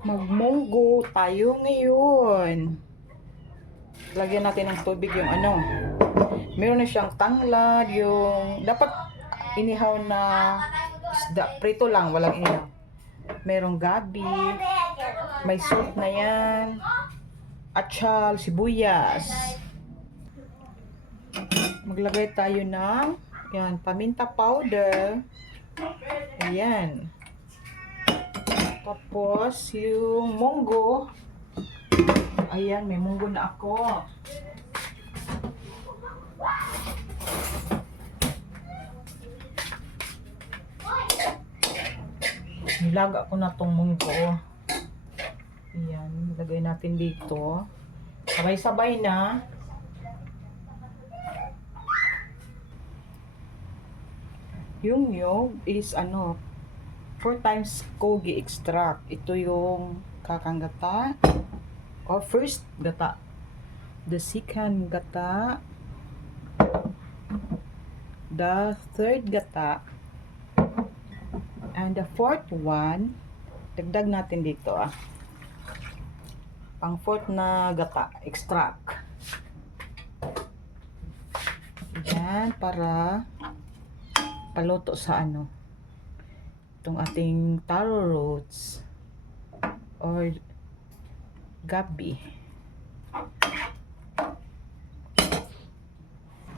Magmunggo tayo ngayon. Lagyan natin ng tubig yung ano. Meron na siyang tanglad, yung dapat inihaw na isda. Prito lang, walang inihaw. Merong gabi. May soup na yan. Atchal, sibuyas. Maglagay tayo ng yan, paminta powder. Ayan. Tapos, yung munggo. Ayan, may munggo na ako. Nilaga ko na tong munggo. Ayan, ilagay natin dito. Sabay-sabay na. Yung nyog is 4 times kogi extract. Ito yung kakanggata. Or first gata. The second gata. The third gata. And the fourth one, dagdag natin dito pang fourth na gata, extract. Yan, para paluto sa itong ating taro roots or gabi.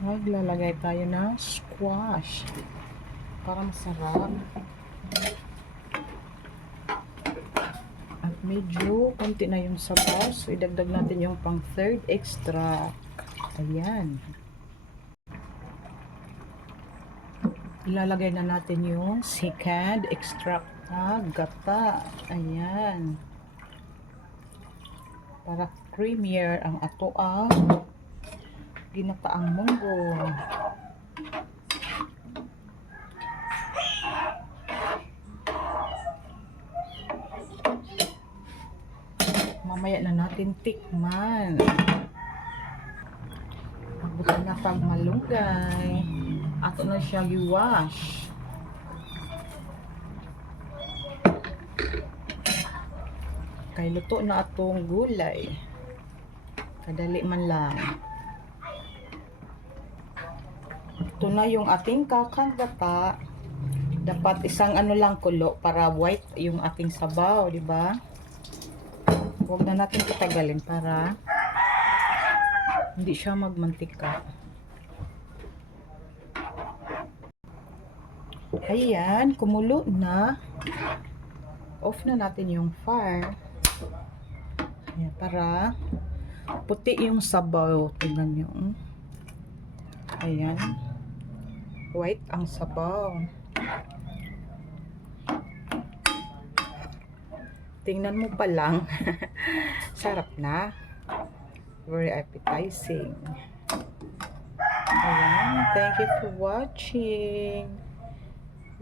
Maglalagay tayo ng squash para masarap. At medyo konti na yung sabaw, so idagdag natin yung pang third extract. Ayan. Ilalagay na natin yung second extract na gata. Ayan. Para creamier ang ato ginataang munggo. Mamaya na natin tikman. Buti na pag malunggay. Ato na siya i-wash. Kay luto na atong gulay. Kadali man lang. Ito na yung ating kakandata. Dapat isang lang kulo para white yung ating sabaw, di ba? Huwag na natin patagalin para hindi siya magmantika. Ayan, kumulo na. Off na natin yung fire. Ayan, para puti yung sabaw. Tingnan nyo. Ayan. White ang sabaw. Tingnan mo pa lang. Sarap na. Very appetizing. Ayan. Thank you for watching.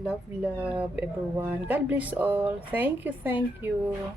Love, love everyone. God bless all. Thank you, thank you.